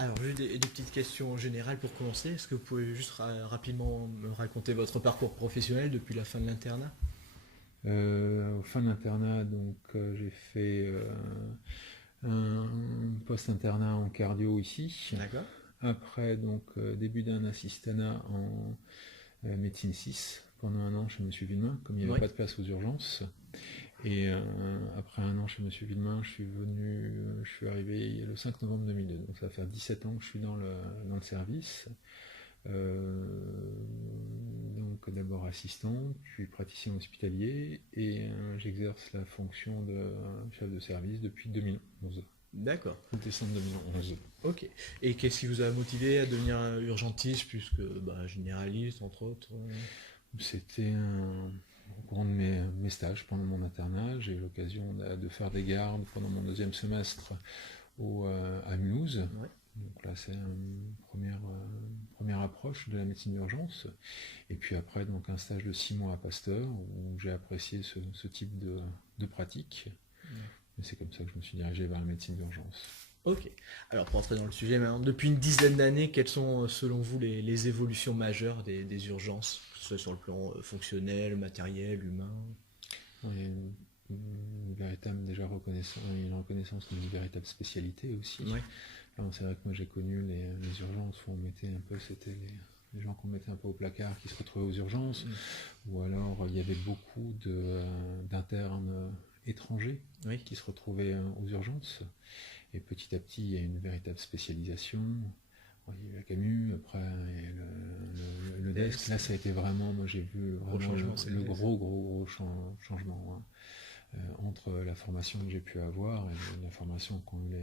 Alors, j'ai des petites questions générales pour commencer. Est-ce que vous pouvez juste rapidement me raconter votre parcours professionnel depuis la fin de l'internat? Au fin de l'internat, donc j'ai fait un post-internat en cardio ici. D'accord. Après, donc début d'un assistanat en médecine 6 pendant un an chez Monsieur Villemain, comme il n'y avait Oui. pas de place aux urgences. Et après un an chez Monsieur Villemain, je suis arrivé le 5 novembre 2002. Donc ça va faire 17 ans que je suis dans le service. Euh, donc d'abord assistant, puis praticien hospitalier et j'exerce la fonction de chef de service depuis 2011, D'accord. décembre 2011. Ok. Et qu'est-ce qui vous a motivé à devenir urgentiste plus que généraliste, entre autres? C'était au courant de mes stages pendant mon internat, j'ai eu l'occasion de faire des gardes pendant mon deuxième semestre à Mulhouse. Ouais. Donc là, c'est une première approche de la médecine d'urgence. Et puis après, donc un stage de 6 mois à Pasteur, où j'ai apprécié ce type de pratique. Et c'est comme ça que je me suis dirigé vers la médecine d'urgence. Ok. Alors, pour entrer dans le sujet maintenant, depuis une dizaine d'années, quelles sont, selon vous, les évolutions majeures des urgences, que ce soit sur le plan fonctionnel, matériel, humain? Il y a une véritable déjà reconnaissance, une reconnaissance d'une véritable spécialité aussi. Ouais. Alors, c'est vrai que moi j'ai connu les urgences où on mettait un peu, c'était les gens qu'on mettait un peu au placard qui se retrouvaient aux urgences, ou alors il y avait beaucoup d'internes étrangers Oui. qui se retrouvaient aux urgences. Et petit à petit, il y a une véritable spécialisation. Il y a eu la Camus, après le desk. Là, ça a été vraiment, moi j'ai vu vraiment le gros changement, hein. Entre la formation que j'ai pu avoir et la formation qu'ont eu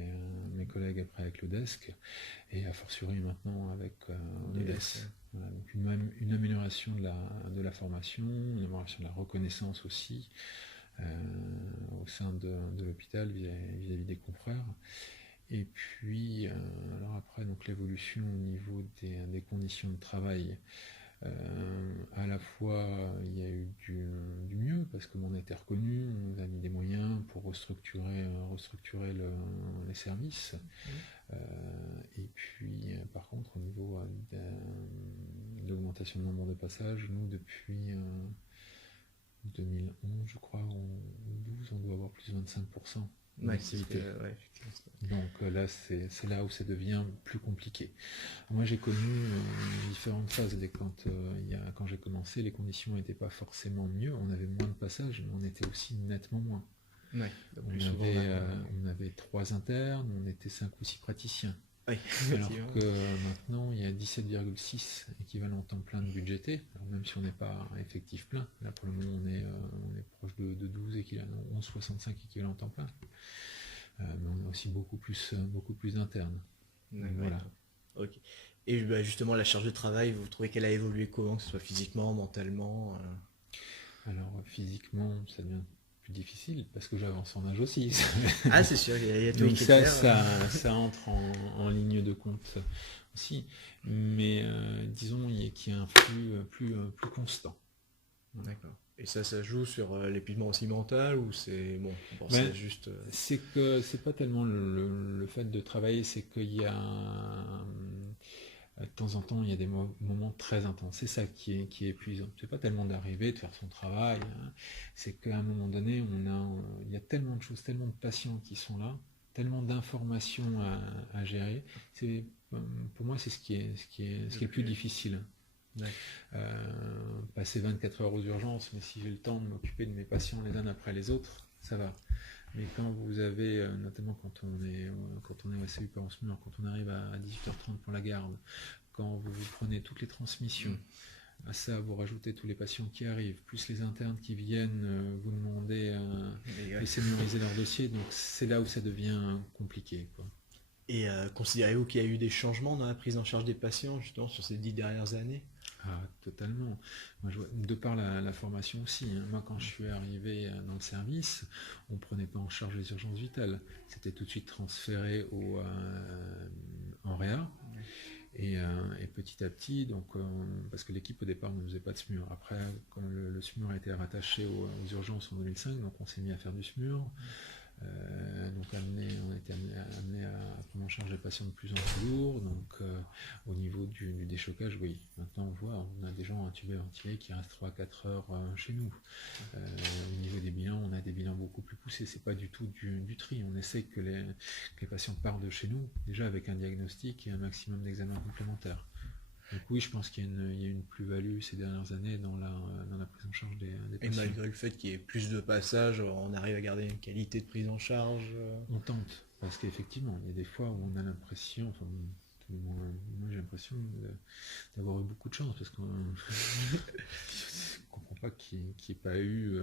mes collègues après avec le desk, et a fortiori maintenant avec le desk. Voilà, donc une amélioration de la formation, une amélioration de la reconnaissance aussi au sein de l'hôpital vis-à-vis des confrères. Et puis, alors après, donc l'évolution au niveau des conditions de travail, à la fois, il y a eu du mieux, parce que on a été reconnu, on nous a mis des moyens pour restructurer les services. Et puis, par contre, au niveau de l'augmentation du nombre de passages, nous, depuis 2011, je crois, ou 12, on doit avoir plus de 25% d'activité. Donc là, c'est là où ça devient plus compliqué. Moi, j'ai connu différentes phases. Quand j'ai commencé, les conditions n'étaient pas forcément mieux. On avait moins de passages, mais on était aussi nettement moins. Ouais, on avait 3 internes, on était 5 ou 6 praticiens. Oui, alors que maintenant, il y a 17,6 équivalents temps plein de budgétés. Alors même si on n'est pas à effectif plein, là pour le moment, on est proche de 12 équivalents, 11,65 équivalents temps plein. Mais on est aussi beaucoup plus d'internes. Voilà. Ok. Et justement, la charge de travail, vous trouvez qu'elle a évolué comment, que ce soit physiquement, mentalement? Alors physiquement, ça devient plus difficile parce que j'avance en âge aussi. Ah, c'est sûr, il y a tout. Donc ça entre en ligne de compte aussi. Mais disons qu'il y a un flux plus constant. D'accord. Et ça joue sur l'épuisement aussi mental, ou c'est bon, c'est juste. C'est que c'est pas tellement le fait de travailler, c'est qu'il y a de temps en temps il y a des moments très intenses. C'est ça qui est épuisant. C'est pas tellement d'arriver, de faire son travail, hein. C'est qu'à un moment donné, il y a tellement de choses, tellement de patients qui sont là, tellement d'informations à gérer. Pour moi, c'est ce qui est le plus difficile. Passer 24 heures aux urgences, mais si j'ai le temps de m'occuper de mes patients les uns après les autres, ça va. Mais quand vous avez, notamment quand on est au CUP en SMUR, quand on arrive à 18h30 pour la garde, quand vous prenez toutes les transmissions, à ça vous rajoutez tous les patients qui arrivent, plus les internes qui viennent vous demander de sécuriser leur dossier, donc c'est là où ça devient compliqué, quoi. Et considérez-vous qu'il y a eu des changements dans la prise en charge des patients, justement, sur ces 10 dernières années? Ah, totalement. Moi, de par la formation aussi, hein. Moi, quand je suis arrivé dans le service, on ne prenait pas en charge les urgences vitales. C'était tout de suite transféré en réa. Et petit à petit, donc, parce que l'équipe au départ ne faisait pas de SMUR. Après, quand le SMUR a été rattaché aux urgences en 2005, donc on s'est mis à faire du SMUR. Donc on a été amené à prendre en charge les patients de plus en plus lourds. Donc au niveau du déchocage, oui, maintenant on voit, on a des gens intubés, ventilés qui restent 3-4 heures chez nous. Au niveau des bilans, on a des bilans beaucoup plus poussés. C'est pas du tout du tri. On essaie que les patients partent de chez nous déjà avec un diagnostic et un maximum d'examens complémentaires. Donc oui, je pense qu'il y a une plus-value ces dernières années dans la prise en charge des patients. Et malgré le fait qu'il y ait plus de passages, on arrive à garder une qualité de prise en charge. On tente, parce qu'effectivement, il y a des fois où on a l'impression, enfin, moi j'ai l'impression d'avoir eu beaucoup de chance, parce qu'on ne comprend pas qu'il n'y ait pas eu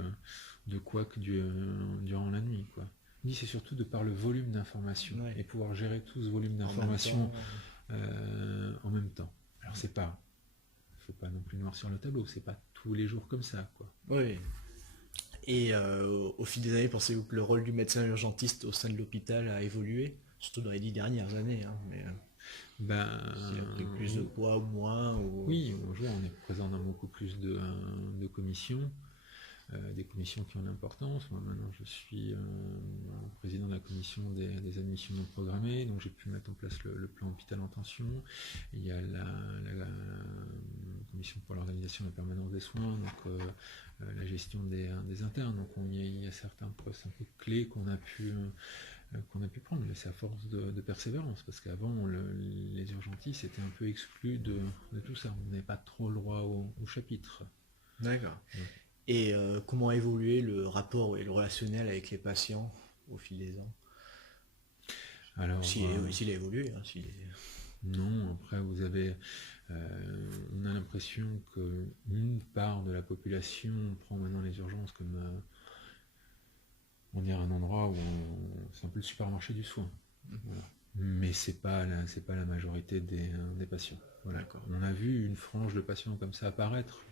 de couac durant la nuit, quoi. C'est surtout de par le volume d'informations, et pouvoir gérer tout ce volume d'informations en même temps. Alors il faut pas non plus noir sur le tableau, c'est pas tous les jours comme ça, quoi. Oui. Et au fil des années, pensez-vous que le rôle du médecin urgentiste au sein de l'hôpital a évolué? Surtout dans les 10 dernières années, hein, mais s'il a pris plus de poids ou moins Oui, on est présent dans beaucoup plus de commissions. Des commissions qui ont l'importance. Moi maintenant je suis président de la commission des admissions non programmées, donc j'ai pu mettre en place le plan hôpital en tension. Il y a la commission pour l'organisation et la permanence des soins, donc la gestion des internes. Donc il y a certains postes un peu clés qu'on a pu prendre, mais c'est à force de persévérance, parce qu'avant les urgentistes étaient un peu exclus de tout ça. On n'avait pas trop le droit au chapitre. D'accord. Ouais. Et comment a évolué le rapport et le relationnel avec les patients au fil des ans? Alors, s'il a évolué. Hein, Non, après vous avez... on a l'impression qu'une part de la population prend maintenant les urgences comme un endroit où c'est un peu le supermarché du soin. Voilà. Mais c'est pas la majorité des patients. Voilà. On a vu une frange de patients comme ça apparaître.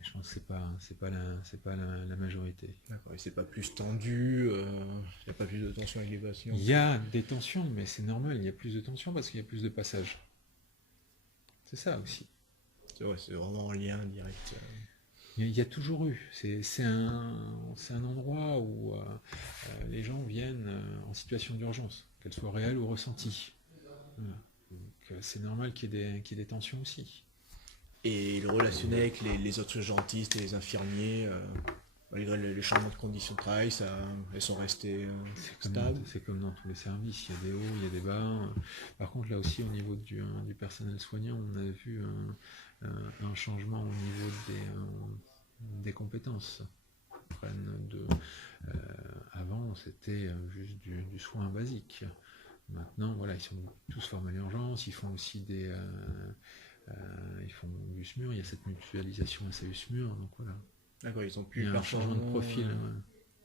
Je pense que c'est pas la majorité. D'accord, et c'est pas plus tendu, il n'y a pas plus de tension avec les patients? Il y a des tensions, mais c'est normal, il y a plus de tensions parce qu'il y a plus de passages. C'est ça aussi. C'est vrai, c'est vraiment en lien direct. Il y a toujours eu. C'est un endroit où les gens viennent en situation d'urgence, qu'elle soit réelle ou ressentie. Voilà. Donc c'est normal qu'il y ait des tensions aussi. Et le relationnel avec les autres urgentistes et les infirmiers, malgré les changements de conditions de travail, elles sont restées stables? C'est comme dans tous les services, il y a des hauts, il y a des bas. Par contre, là aussi, au niveau du personnel soignant, on a vu un changement au niveau des compétences. Avant, c'était juste du soin basique. Maintenant, voilà, ils sont tous formés à l'urgence, ils font aussi ils font du SMUR, il y a cette mutualisation SAU-SMUR, donc voilà. D'accord, ils ont pu faire un changement de profil. Ouais.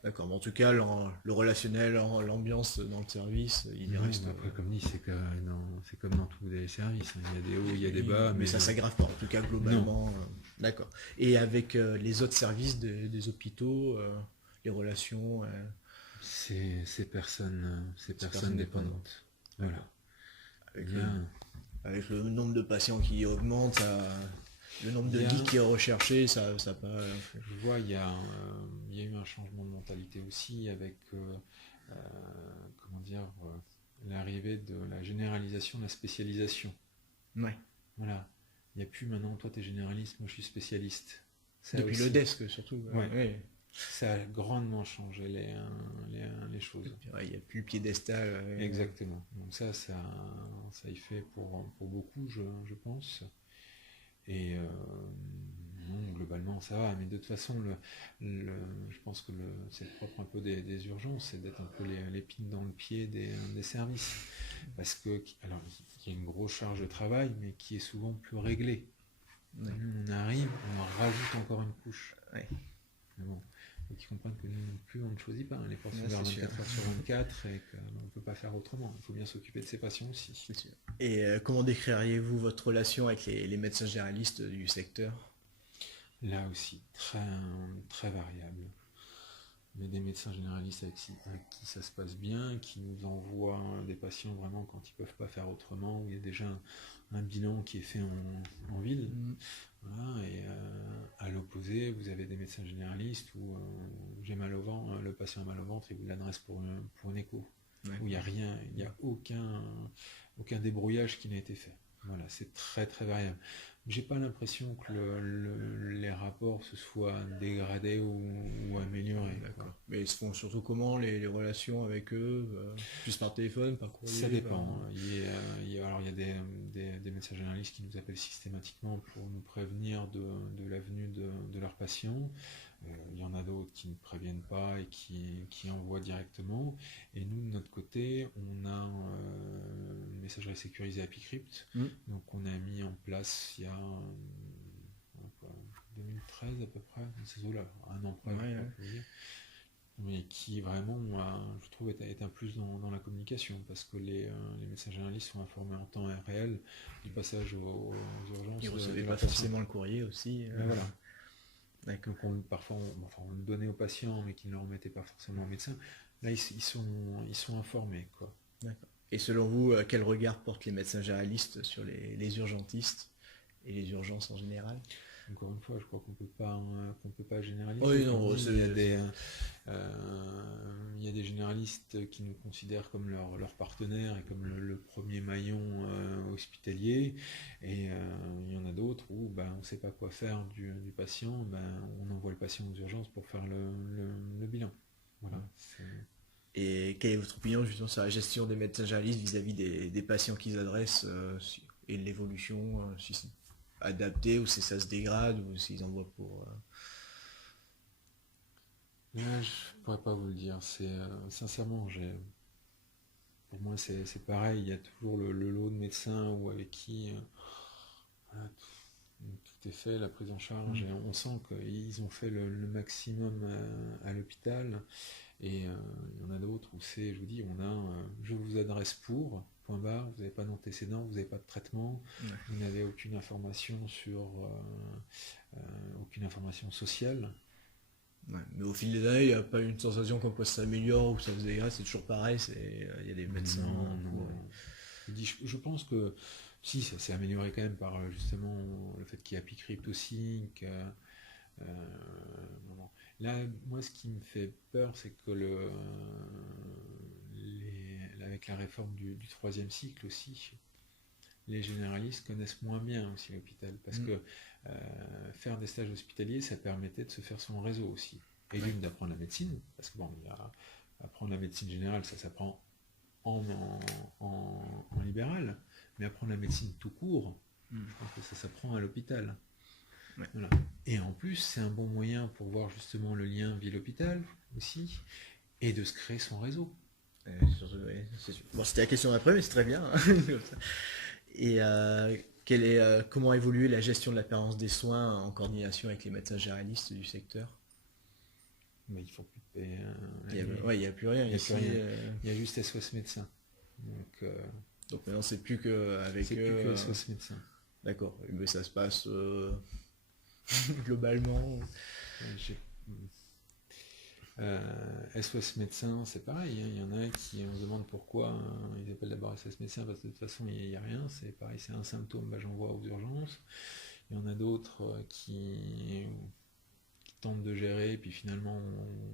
D'accord, mais en tout cas, le relationnel, l'ambiance dans le service, il reste. Après, comme dit, c'est comme dans tous les services. Il y a des hauts, il y a des bas. Mais ça s'aggrave pas, en tout cas, globalement. D'accord. Et avec les autres services des hôpitaux, les relations. Ces personnes dépendantes. Voilà. Avec le nombre de patients qui augmente, le nombre de lits qui est recherché, ça pas... Je vois, il y a eu un changement de mentalité aussi avec l'arrivée de la généralisation de la spécialisation. Ouais. Voilà. Il n'y a plus maintenant, toi tu es généraliste, moi je suis spécialiste. Depuis le desk surtout. Ouais. Ça a grandement changé les choses. Il n'y a plus le piédestal. Exactement. Donc ça y fait pour beaucoup, je pense. Et globalement ça va, mais de toute façon je pense que c'est le propre un peu des urgences, c'est d'être un peu l'épine dans le pied des services, parce que alors il y a une grosse charge de travail mais qui est souvent plus réglée. Ouais. Nous, on arrive, on rajoute encore une couche. Ouais. Mais bon, il faut qu'ils comprennent que nous non plus on ne choisit pas, les portes sont vers 24 heures sur 24 et qu'on ne peut pas faire autrement, il faut bien s'occuper de ces patients aussi. C'est sûr. Et comment décririez-vous votre relation avec les médecins généralistes du secteur? Là aussi, très, très variable. Il y a des médecins généralistes avec qui ça se passe bien, qui nous envoient des patients vraiment quand ils ne peuvent pas faire autrement, où il y a déjà un bilan qui est fait en ville. Voilà, et à l'opposé, vous avez des médecins généralistes où j'ai mal au ventre, le patient a mal au ventre et vous l'adresse pour une écho. Ouais. Où il n'y a rien, il n'y a aucun débrouillage qui n'a été fait. Voilà, c'est très très variable. J'ai pas l'impression que les rapports se soient dégradés ou améliorés. D'accord. Mais ils se font surtout comment les relations avec eux plus par téléphone, par courrier? Ça dépend. Il y a des médecins généralistes qui nous appellent systématiquement pour nous prévenir de la venue de leurs patients. Il y en a d'autres qui ne préviennent pas et qui envoient directement. Et nous, de notre côté, on a une messagerie sécurisée AppyCrypt. Donc on a mis en place il y a 2013 à peu près, ces eaux-là, un an près, mais qui vraiment, je trouve, est un plus dans la communication, parce que les médecins généralistes sont informés en temps réel du passage aux urgences. Ils ne recevaient pas forcément le courrier aussi. Voilà. Donc parfois on le donnait aux patients, mais qu'ils ne le remettaient pas forcément au médecin. Là, ils sont informés, quoi. D'accord. Et selon vous, quel regard portent les médecins généralistes sur les urgentistes et les urgences en général? Encore une fois, je crois qu'on peut pas généraliser. Oui, non, il y a des généralistes qui nous considèrent comme leur partenaire et comme le premier maillon hospitalier, et il y en a d'autres où on ne sait pas quoi faire du patient, on envoie le patient aux urgences pour faire le bilan. Voilà. Et quelle est votre opinion justement sur la gestion des médecins généralistes vis-à-vis des patients qu'ils adressent et l'évolution, si c'est adapté ou si ça se dégrade ou s'ils envoient pour... Je ne pourrais pas vous le dire. Sincèrement, pour moi c'est pareil. Il y a toujours le lot de médecins ou avec qui tout est fait, la prise en charge, et on sent qu'ils ont fait le maximum à l'hôpital. Et il y en a d'autres où je vous dis, je vous adresse pour, point barre, vous n'avez pas d'antécédent, vous n'avez pas de traitement, vous n'avez aucune information aucune information sociale. Ouais, mais au fil des années, il n'y a pas une sensation comme quoi ça s'améliore ou que ça se dégrade, c'est toujours pareil, il y a des médecins... Non. Je pense que si, ça s'est amélioré quand même par justement le fait qu'il y a AppyCrypt aussi, Là, moi, ce qui me fait peur, c'est que avec la réforme du troisième cycle aussi, les généralistes connaissent moins bien aussi l'hôpital, parce que faire des stages hospitaliers, ça permettait de se faire son réseau aussi, et d'apprendre la médecine, parce que apprendre la médecine générale, ça s'apprend en libéral, mais apprendre la médecine tout court, je pense que ça s'apprend à l'hôpital. Ouais. Voilà. Et en plus, c'est un bon moyen pour voir justement le lien ville-hôpital aussi, et de se créer son réseau. Bon, c'était la question d'après, mais c'est très bien. Et comment a évolué la gestion de la permanence des soins en coordination avec les médecins généralistes du secteur? Mais il ne faut plus de il n'y a plus rien. Il y a juste SOS médecins. Donc maintenant, c'est plus qu'avec eux. Plus que SOS médecins. D'accord. Mais ça se passe globalement. SOS médecin, c'est pareil, il y en a qui on se demande pourquoi ils appellent d'abord SOS médecin, parce que de toute façon il n'y a rien, c'est pareil, c'est un symptôme, j'envoie aux urgences. Il y en a d'autres qui tentent de gérer, et puis finalement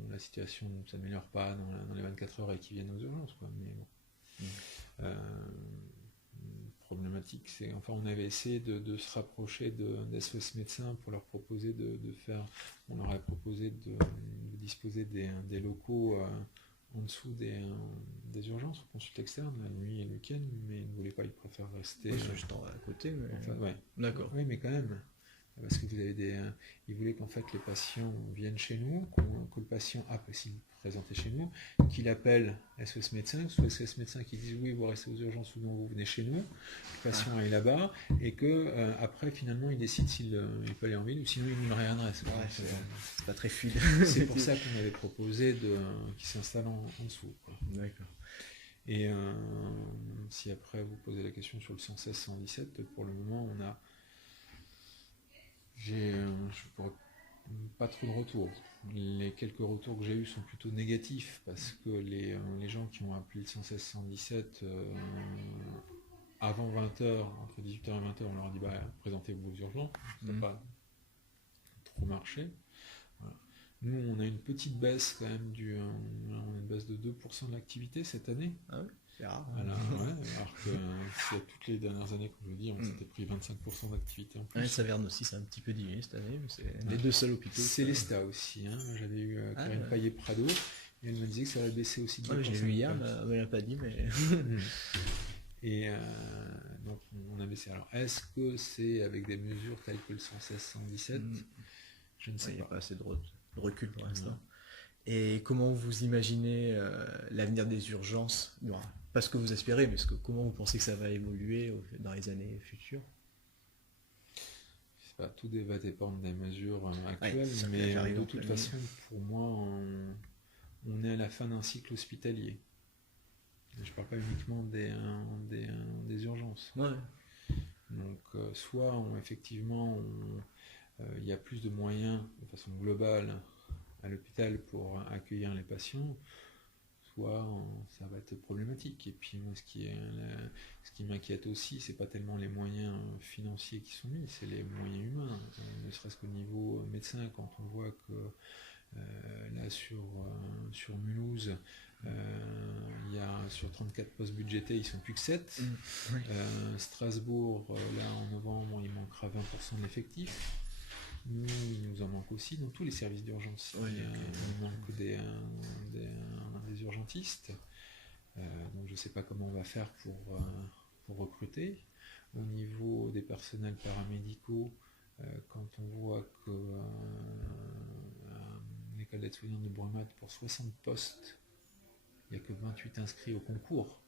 la situation ne s'améliore pas dans les 24 heures et qui viennent aux urgences, quoi. Mais bon. Problématique, c'est on avait essayé de se rapprocher des SOS médecins pour leur proposer on leur a proposé de disposer des locaux en dessous des urgences, aux consultes externes, la nuit et le week-end, mais ils ne voulaient pas, ils préfèrent rester juste à côté. Mais... D'accord. Oui, mais quand même. Parce que vous avez ils voulaient qu'en fait les patients viennent chez nous, que le patient a possible présenté chez nous, qu'il appelle SOS médecin, que ce soit SOS médecin qui dise oui, vous restez aux urgences ou non, vous venez chez nous, le patient est là-bas, et que après finalement il décide s'il peut aller en ville ou sinon il nous le réadresse. C'est pas très fluide. C'est pour ça qu'on avait proposé qu'il s'installe en dessous. Quoi. D'accord. Et si après vous posez la question sur le 116 117, pour le moment on a pas trop de retours. Les quelques retours que j'ai eus sont plutôt négatifs, parce que les gens qui ont appelé le 116 117 avant 20h, entre 18h et 20h, on leur a dit présentez vos urgences, ça n'a pas trop marché. Voilà. Nous, on a une petite baisse quand même, on a une baisse de 2% de l'activité cette année. Ah oui, c'est rare. Voilà, alors que toutes les dernières années, comme je vous dis, on s'était pris 25% d'activité en plus. Saverne aussi, c'est un petit peu diminué cette année, mais c'est les deux seuls hôpitaux. C'est l'ESTA aussi. J'avais eu Karine Paillet-Prado, et elle me disait que ça avait baissé aussi de 2%. Je l'ai vu hier, elle ne l'a pas dit, mais... Et donc on a baissé. Alors est-ce que c'est avec des mesures telles que le 116, 117 Je ne sais pas. Il n'y a pas assez de recul pour l'instant. Et comment vous imaginez l'avenir des urgences? Pas ce que vous espérez, mais comment vous pensez que ça va évoluer dans les années futures? Tout va dépendre des mesures actuelles, mais de toute façon, pour moi, on est à la fin d'un cycle hospitalier. Je ne parle pas uniquement des urgences. Ouais. Donc, soit effectivement, il y a plus de moyens de façon globale à l'hôpital pour accueillir les patients, soit ça va être problématique. Et puis moi, ce qui m'inquiète aussi, c'est pas tellement les moyens financiers qui sont mis, c'est les moyens humains. Ne serait-ce qu'au niveau médecin, quand on voit que là sur Mulhouse, il y a sur 34 postes budgétés, ils sont plus que 7. Strasbourg, là en novembre, il manquera 20% de l'effectif. Nous, il nous en manque aussi dans tous les services d'urgence. Il manque des urgentistes. Donc je ne sais pas comment on va faire pour recruter. Au niveau des personnels paramédicaux, quand on voit que l'école d'aide-soignante de Brumath, pour 60 postes, il n'y a que 28 inscrits au concours.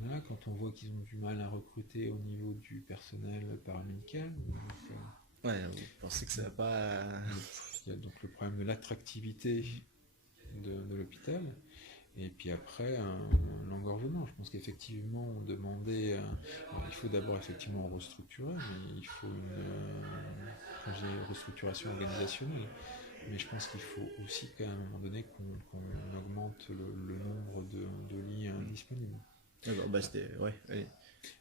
Voilà, quand on voit qu'ils ont du mal à recruter au niveau du personnel paramédical. Vous pensez que ça va pas... Il y a donc le problème de l'attractivité de l'hôpital. Et puis après, l'engorgement. Je pense qu'effectivement, on demandait... il faut d'abord effectivement restructurer, mais il faut une restructuration organisationnelle. Mais je pense qu'il faut aussi qu'à un moment donné qu'on augmente le nombre de lits disponibles.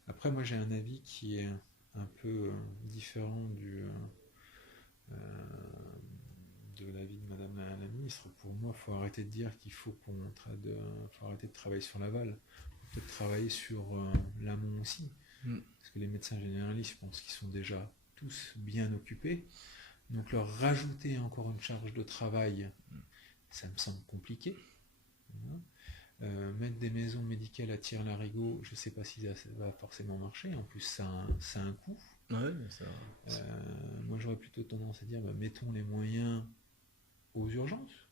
Après, moi j'ai un avis qui est un peu différent de l'avis de Madame la ministre. Pour moi, il faut arrêter de dire qu'il faut arrêter de travailler sur l'aval. Il faut peut-être travailler sur l'amont aussi. Parce que les médecins généralistes, je pense qu'ils sont déjà tous bien occupés. Donc leur rajouter encore une charge de travail, ça me semble compliqué. Mettre des maisons médicales à Tire-Larigot, je ne sais pas si ça va forcément marcher. En plus, ça a un coût. Moi, j'aurais plutôt tendance à dire, mettons les moyens aux urgences.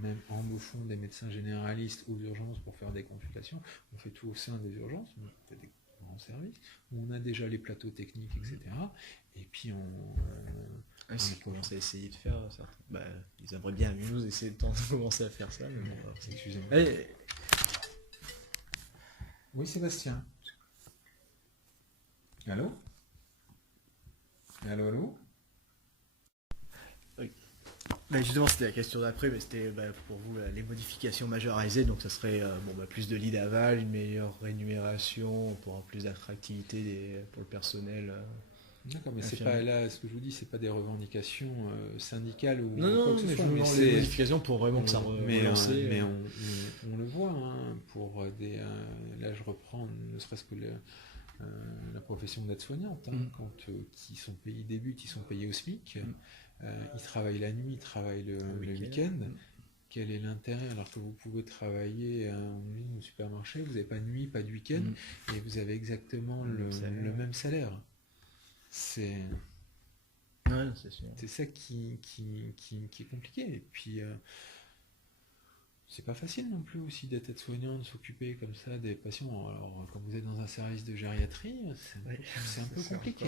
Même embauchons des médecins généralistes aux urgences pour faire des consultations. On fait tout au sein des urgences, on fait des grands services, où on a déjà les plateaux techniques, etc. Et puis on commence à essayer de faire ça. Ils aimeraient bien nous essayer de commencer à faire ça. Excusez-moi. Oui, Sébastien. Allô? Allô? Oui. Justement, c'était la question d'après, mais c'était pour vous les modifications majeures à réaliser. Donc, ça serait plus de lits d'aval, une meilleure rémunération, pour avoir plus d'attractivité pour le personnel. D'accord, mais c'est pas là, ce que je vous dis, c'est pas des revendications syndicales ou quoi que ce soit. Mais c'est des modifications pour vraiment que ça relance. Mais on le voit, pour là je reprends ne serait-ce que la profession d'aide-soignante, qui sont payés débutent, ils sont payés au SMIC, ils travaillent la nuit, ils travaillent le week-end. Quel est l'intérêt alors que vous pouvez travailler au supermarché, vous n'avez pas de nuit, pas de week-end, et vous avez exactement le même salaire. C'est ça qui est compliqué. Et puis c'est pas facile non plus aussi d'être aide-soignant, de s'occuper comme ça des patients. Alors quand vous êtes dans un service de gériatrie, c'est un peu compliqué.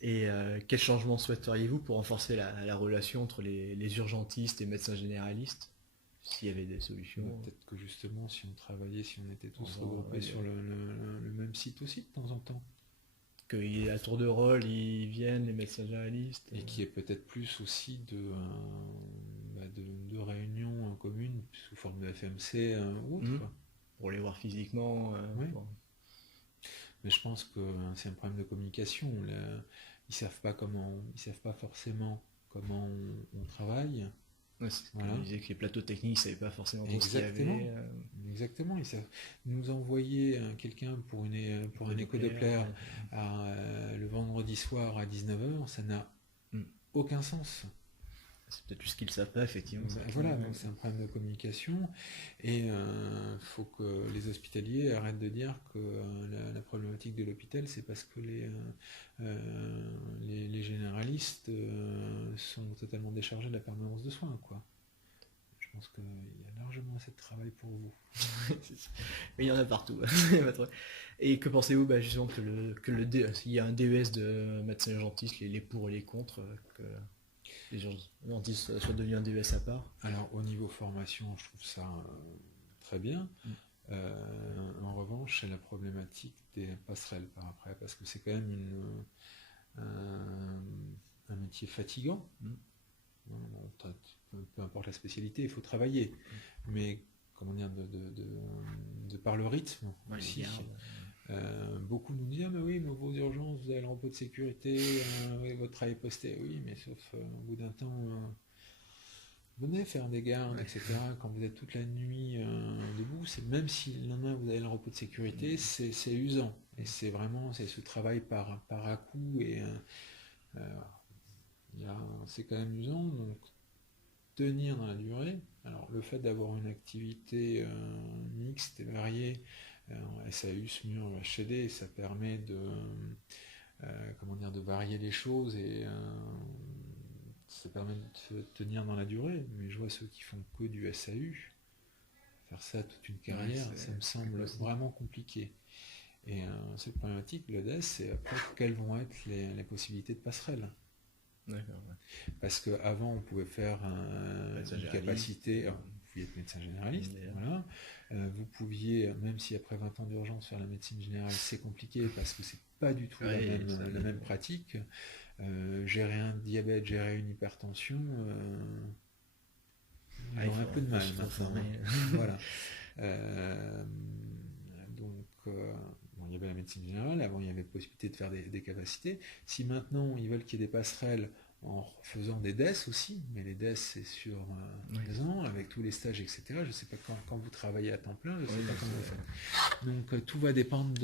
Et quel changement souhaiteriez-vous pour renforcer la relation entre les urgentistes et médecins généralistes, s'il y avait des solutions? Peut-être que justement, si on était tous regroupés sur le même site aussi de temps en temps. Qu'il y ait à tour de rôle, ils viennent, les médecins généralistes. Et qu'il y ait peut-être plus aussi de réunions communes sous forme de FMC ou autre. pour les voir physiquement. Oui. Bon. Mais je pense que c'est un problème de communication. Ils savent pas forcément comment on travaille. Ouais, voilà. Ils disaient que les plateaux techniques, ils savaient pas forcément trop ce qu'il y avait. Exactement. Ils savent nous envoyer quelqu'un pour un éco-doppler le vendredi soir à 19h, ça n'a aucun sens. C'est peut-être juste qu'ils ne savent pas, effectivement. Voilà, donc c'est un problème de communication. Et il faut que les hospitaliers arrêtent de dire que la problématique de l'hôpital, c'est parce que les généralistes sont totalement déchargés de la permanence de soins, quoi. Je pense qu'il y a largement assez de travail pour vous. Mais il y en a partout. Et que pensez-vous justement qu'il y a un DES de médecin urgentiste, les pour et les contre, que les urgentistes soient devenus un DES à part? Alors au niveau formation, je trouve ça très bien. En revanche, c'est la problématique des passerelles par après, parce que c'est quand même un métier fatigant. Peu importe la spécialité, il faut travailler. Mais comment dire, de par le rythme aussi. Beaucoup nous disent, ah mais oui, mais vos urgences, vous avez le repos de sécurité, oui, votre travail posté, oui, mais sauf au bout d'un temps, venez faire des gardes, etc. Quand vous êtes toute la nuit debout, même si le lendemain vous avez le repos de sécurité, c'est usant. Et c'est ce travail par à-coup, et c'est quand même usant. Donc tenir dans la durée. Alors le fait d'avoir une activité mixte et variée, SAU, SMUR, HCD, ça permet de varier les choses, et ça permet de tenir dans la durée. Mais je vois ceux qui font que du SAU, faire ça toute une carrière, ça me semble vraiment compliqué. Et cette problématique, le DES, c'est après quelles vont être les possibilités de passerelle. D'accord, Parce qu'avant, on pouvait faire une capacité. Alors, vous pouviez être médecin généraliste, voilà. Vous pouviez, même si après 20 ans d'urgence, faire la médecine générale, c'est compliqué parce que c'est pas du tout la même pratique. Gérer un diabète, gérer une hypertension, il y aurait un peu de mal maintenant. Voilà. Donc, il y avait la médecine générale, avant il y avait possibilité de faire des capacités. Si maintenant ils veulent qu'il y ait des passerelles en faisant des DES aussi, mais les DES c'est sur 2 ans, avec tous les stages, etc. Je ne sais pas quand vous travaillez à temps plein, je ne sais pas comment vous faites. Donc tout va dépendre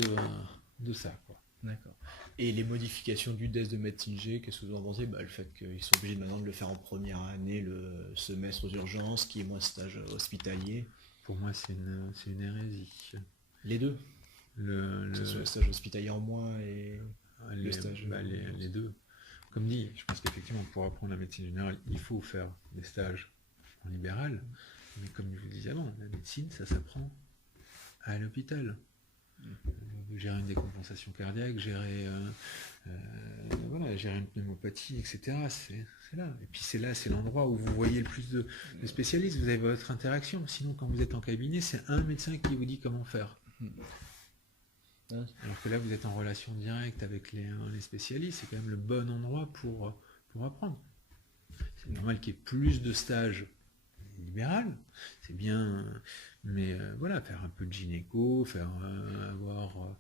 de ça, quoi. D'accord. Et les modifications du DES de médecine G, qu'est-ce que vous en pensez? Le fait qu'ils sont obligés maintenant de le faire en première année, le semestre aux urgences, qui est moins stage hospitalier. Pour moi c'est une hérésie. Les deux? Que ce soit le stage hospitalier en moins et le stage... les deux. Comme dit, je pense qu'effectivement, pour apprendre la médecine générale, il faut faire des stages en libéral. Mais comme je vous disais avant, la médecine, ça s'apprend à l'hôpital. Gérer une décompensation cardiaque, gérer une pneumopathie, etc. C'est là. Et puis c'est l'endroit où vous voyez le plus de spécialistes. Vous avez votre interaction. Sinon, quand vous êtes en cabinet, c'est un médecin qui vous dit comment faire. Alors que là, vous êtes en relation directe avec les spécialistes, c'est quand même le bon endroit pour apprendre. C'est normal qu'il y ait plus de stages libéral, c'est bien, mais faire un peu de gynéco, avoir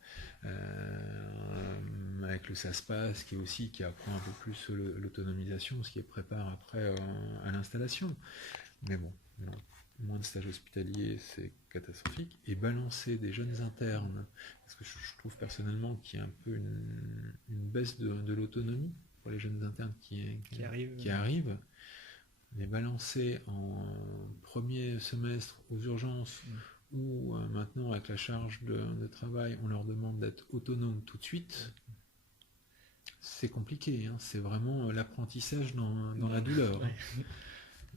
avec le SASPAS qui apprend un peu plus l'autonomisation, ce qui prépare après à l'installation. Mais bon, non. Moins de stages hospitaliers, c'est catastrophique. Et balancer des jeunes internes, parce que je trouve personnellement qu'il y a un peu une baisse de l'autonomie pour les jeunes internes qui arrivent. Les balancer en premier semestre aux urgences, où maintenant avec la charge de travail, on leur demande d'être autonomes tout de suite, c'est compliqué. Hein. C'est vraiment l'apprentissage dans la douleur. Ouais.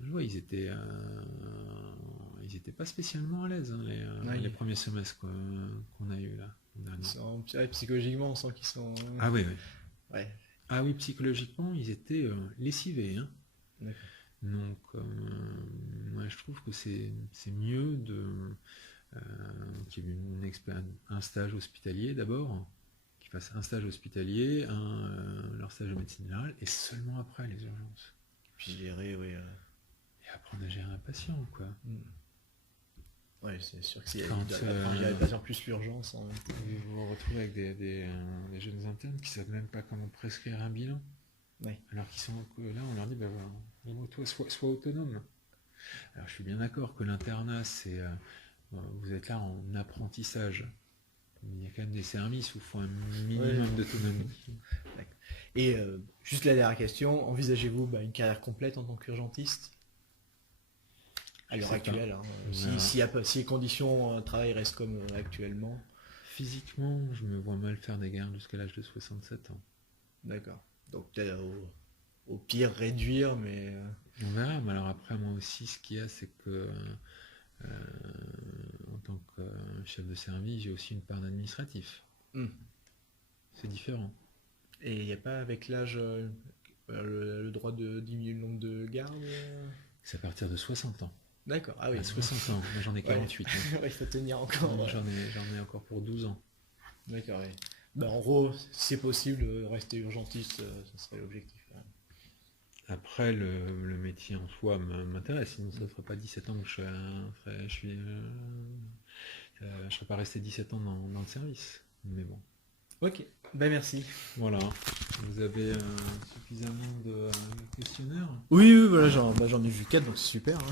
Je vois, ils étaient pas spécialement à l'aise, les premiers semestres qu'on a eu là. Psychologiquement, on sent qu'ils sont... Ah oui. Ah oui, psychologiquement, ils étaient lessivés. Hein. Donc, moi, je trouve que c'est mieux qu'il y ait un stage hospitalier d'abord, qu'ils fassent un stage hospitalier, leur stage de médecine générale, et seulement après les urgences. Puis gérer, et apprendre à gérer un patient, quoi. Ouais, c'est sûr que s'il y a Quand, il y a de plus plus l'urgence. Hein. Vous vous retrouvez avec des jeunes internes qui savent même pas comment prescrire un bilan. Ouais. Alors qu'ils sont là, on leur dit, ben voilà, toi, sois autonome. Alors je suis bien d'accord que l'internat, c'est vous êtes là en apprentissage. Il y a quand même des services où il faut un minimum d'autonomie. Et juste la dernière question, envisagez-vous une carrière complète en tant qu'urgentiste à l'heure actuelle, hein, si les conditions de travail restent comme actuellement? Physiquement, je me vois mal faire des gardes jusqu'à l'âge de 67 ans. D'accord. Donc peut-être au pire réduire, mais... On verra, mais alors après moi aussi ce qu'il y a c'est que en tant que chef de service j'ai aussi une part d'administratif. C'est différent. Et il n'y a pas avec l'âge le droit de diminuer le nombre de gardes? C'est à partir de 60 ans. D'accord, ah oui. À 60 ans, moi j'en ai 48. Ouais. Il faut tenir encore. J'en ai encore pour 12 ans. D'accord, oui. En gros, si c'est possible, rester urgentiste, ce serait l'objectif. Après, le métier en soi m'intéresse, sinon ça ne ferait pas 17 ans que je ne serais pas resté 17 ans dans le service. Mais bon. Ok, merci. Voilà. Vous avez suffisamment de questionnaires? Oui, voilà, j'en ai vu 4, donc c'est super. Hein.